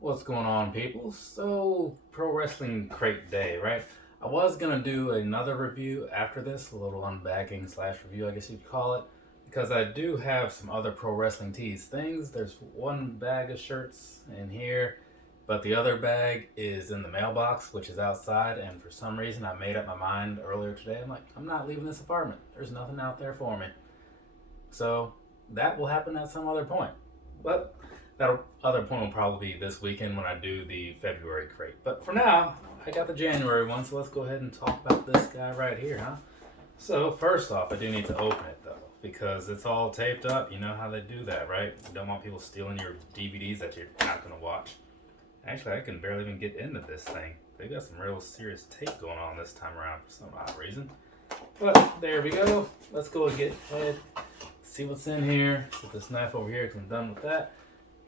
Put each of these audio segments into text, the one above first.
What's going on, people? So, Pro Wrestling Crate Day, right? I was gonna do another review after this, a little unbagging slash review, I guess you'd call it, because I do have some other pro wrestling tees things. There's one bag of shirts in here, but the other bag is in the mailbox, which is outside. And for some reason, I made up my mind earlier today. I'm like, I'm not leaving this apartment. There's nothing out there for me. So that will happen at some other point. But that other point will probably be this weekend when I do the February crate. But for now, I got the January one, so let's go ahead and talk about this guy right here, huh? So first off, I do need to open it though, because it's all taped up. You know how they do that, right? You don't want people stealing your DVDs that you're not gonna watch. Actually, I can barely even get into this thing. They got some real serious tape going on this time around for some odd reason. But there we go. Let's go and get ahead, see what's in here. Put this knife over here because I'm done with that.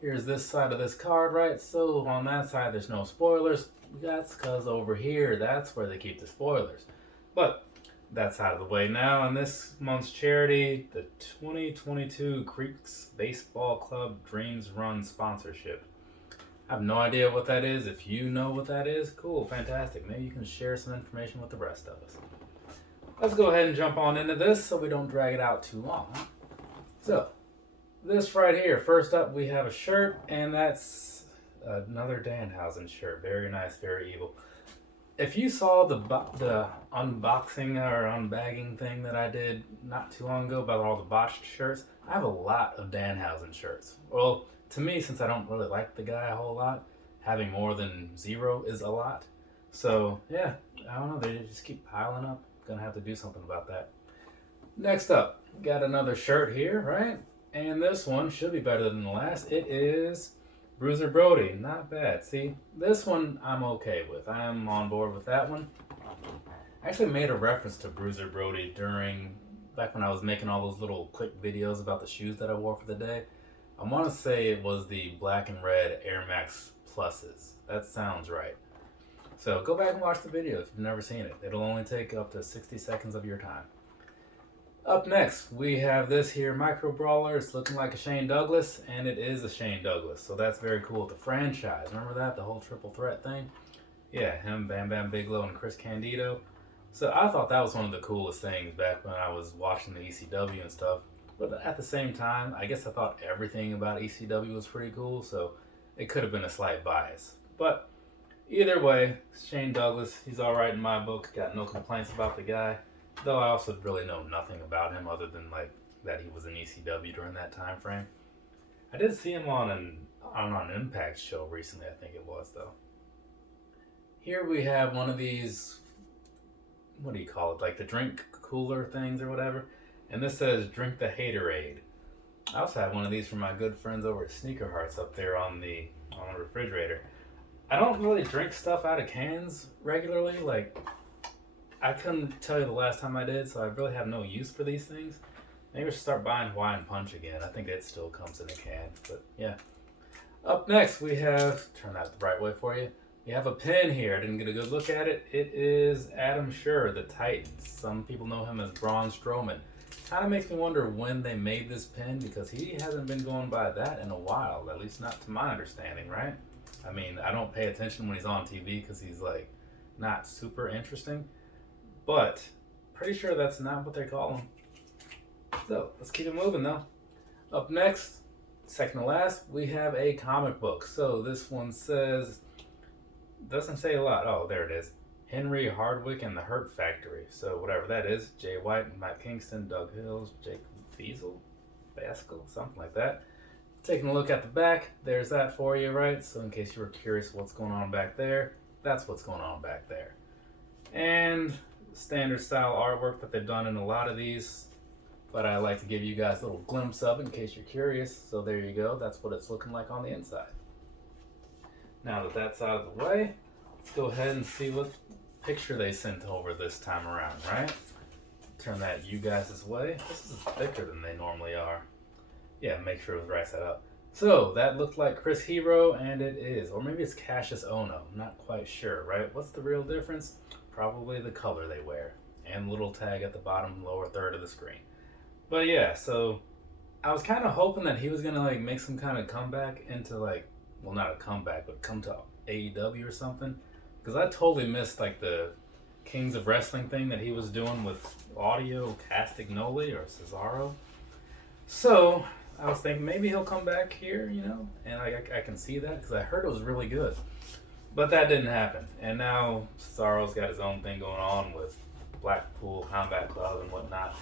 Here's this side of this card, right? So on that side, there's no spoilers. That's because over here, that's where they keep the spoilers. But that's out of the way now. And this month's charity, the 2022 Creeks Baseball Club Dreams Run sponsorship. I have no idea what that is. If you know what that is, cool, fantastic. Maybe you can share some information with the rest of us. Let's go ahead and jump on into this so we don't drag it out too long. So, this right here, first up we have a shirt, and that's another Danhausen shirt. Very nice, very evil. If you saw the unboxing or unbagging thing that I did not too long ago about all the botched shirts, I have a lot of Danhausen shirts. Well, to me, since I don't really like the guy a whole lot, having more than zero is a lot. So, yeah, I don't know, they just keep piling up. Gonna have to do something about that. Next up, got another shirt here, right? And this one should be better than the last. It is Bruiser Brody. Not bad. See, this one I'm okay with. I am on board with that one. I actually made a reference to Bruiser Brody back when I was making all those little quick videos about the shoes that I wore for the day. I want to say it was the black and red Air Max Pluses. That sounds right. So go back and watch the video if you've never seen it. It'll only take up to 60 seconds of your time. Up next, we have this here Micro Brawler. It's looking like a Shane Douglas, and it is a Shane Douglas. So that's very cool. The franchise, remember that? The whole triple threat thing? Yeah, him, Bam Bam Bigelow, and Chris Candido. So I thought that was one of the coolest things back when I was watching the ECW and stuff. But at the same time, I guess I thought everything about ECW was pretty cool, so it could have been a slight bias. But either way, Shane Douglas, he's alright in my book. Got no complaints about the guy. Though I also really know nothing about him other than like that he was in ECW during that time frame. I did see him on an Impact show recently, I think it was though. Here we have one of these, what do you call it? Like the drink cooler things or whatever. And this says drink the Haterade. I also have one of these from my good friends over at Sneaker Hearts up there on the refrigerator. I don't really drink stuff out of cans regularly. Like, I couldn't tell you the last time I did, so I really have no use for these things. Maybe I should start buying Hawaiian Punch again. I think it still comes in a can, but yeah. Up next, we have, turn that the right way for you. We have a pin here. I didn't get a good look at it. It is Adam Scherr, the Titan. Some people know him as Braun Strowman. Kind of makes me wonder when they made this pin, because he hasn't been going by that in a while, at least not to my understanding, right? I mean, I don't pay attention when he's on TV because he's like not super interesting, but pretty sure that's not what they call him. So let's keep it moving though. Up next, second to last, we have a comic book. So this one doesn't say a lot. Oh, there it is. Henry Hardwick and the Hurt Factory. So whatever that is, Jay White, Matt Kingston, Doug Hills, Jake Baskel, something like that. Taking a look at the back, there's that for you, right? So in case you were curious what's going on back there, that's what's going on back there. And standard style artwork that they've done in a lot of these, but I like to give you guys a little glimpse of it in case you're curious. So there you go, that's what it's looking like on the inside. Now that that's out of the way, let's go ahead and see what picture they sent over this time around, right? Turn that you guys' way. This is thicker than they normally are. Yeah, make sure it was right side up. So that looked like Chris Hero, and it is. Or maybe it's Cassius Ono. I'm not quite sure, right? What's the real difference? Probably the color they wear. And the little tag at the bottom lower third of the screen. But yeah, so I was kind of hoping that he was going to like make some kind of comeback into like well, not a comeback, but come to AEW or something. Because I totally missed like the Kings of Wrestling thing that he was doing with Audio Castagnoli or Cesaro. So I was thinking maybe he'll come back here, you know, and I can see that because I heard it was really good. But that didn't happen. And now Cesaro's got his own thing going on with Blackpool Combat Club and whatnot.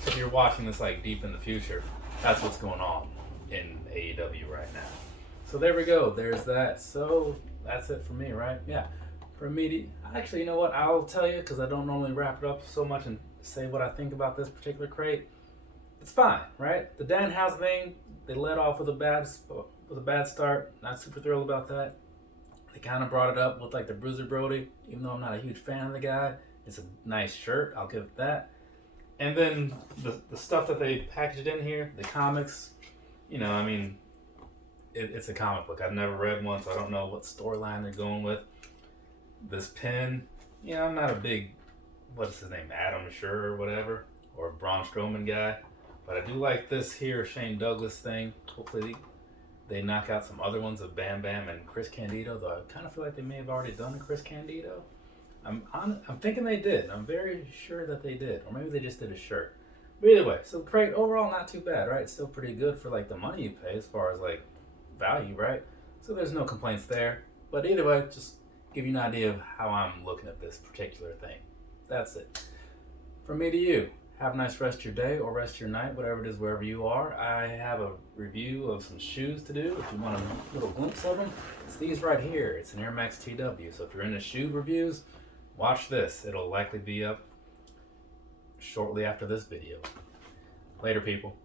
So if you're watching this like deep in the future, that's what's going on in AEW right now. So there we go. There's that. So that's it for me, right? Yeah. For me, actually, you know what? I'll tell you because I don't normally wrap it up so much and say what I think about this particular crate. It's fine, right? The Danhausen thing, they led off with a bad start. Not super thrilled about that. They kind of brought it up with like the Bruiser Brody, even though I'm not a huge fan of the guy. It's a nice shirt, I'll give it that. And then the stuff that they packaged in here, the comics, you know, I mean, it's a comic book. I've never read one, so I don't know what storyline they're going with. This pen, you know, I'm not a big, what's his name, Adam Scherr or whatever, or Braun Strowman guy. But I do like this here Shane Douglas thing. Hopefully they knock out some other ones of Bam Bam and Chris Candido, though I kind of feel like they may have already done a Chris Candido. I'm thinking they did. I'm very sure that they did. Or maybe they just did a shirt. But either way, so the crate overall not too bad, right? It's still pretty good for like the money you pay as far as like value, right? So there's no complaints there. But either way, just give you an idea of how I'm looking at this particular thing. That's it. From me to you. Have a nice rest of your day or rest of your night, whatever it is, wherever you are. I have a review of some shoes to do. If you want a little glimpse of them, it's these right here. It's an Air Max TW. So if you're into shoe reviews, watch this. It'll likely be up shortly after this video. Later, people.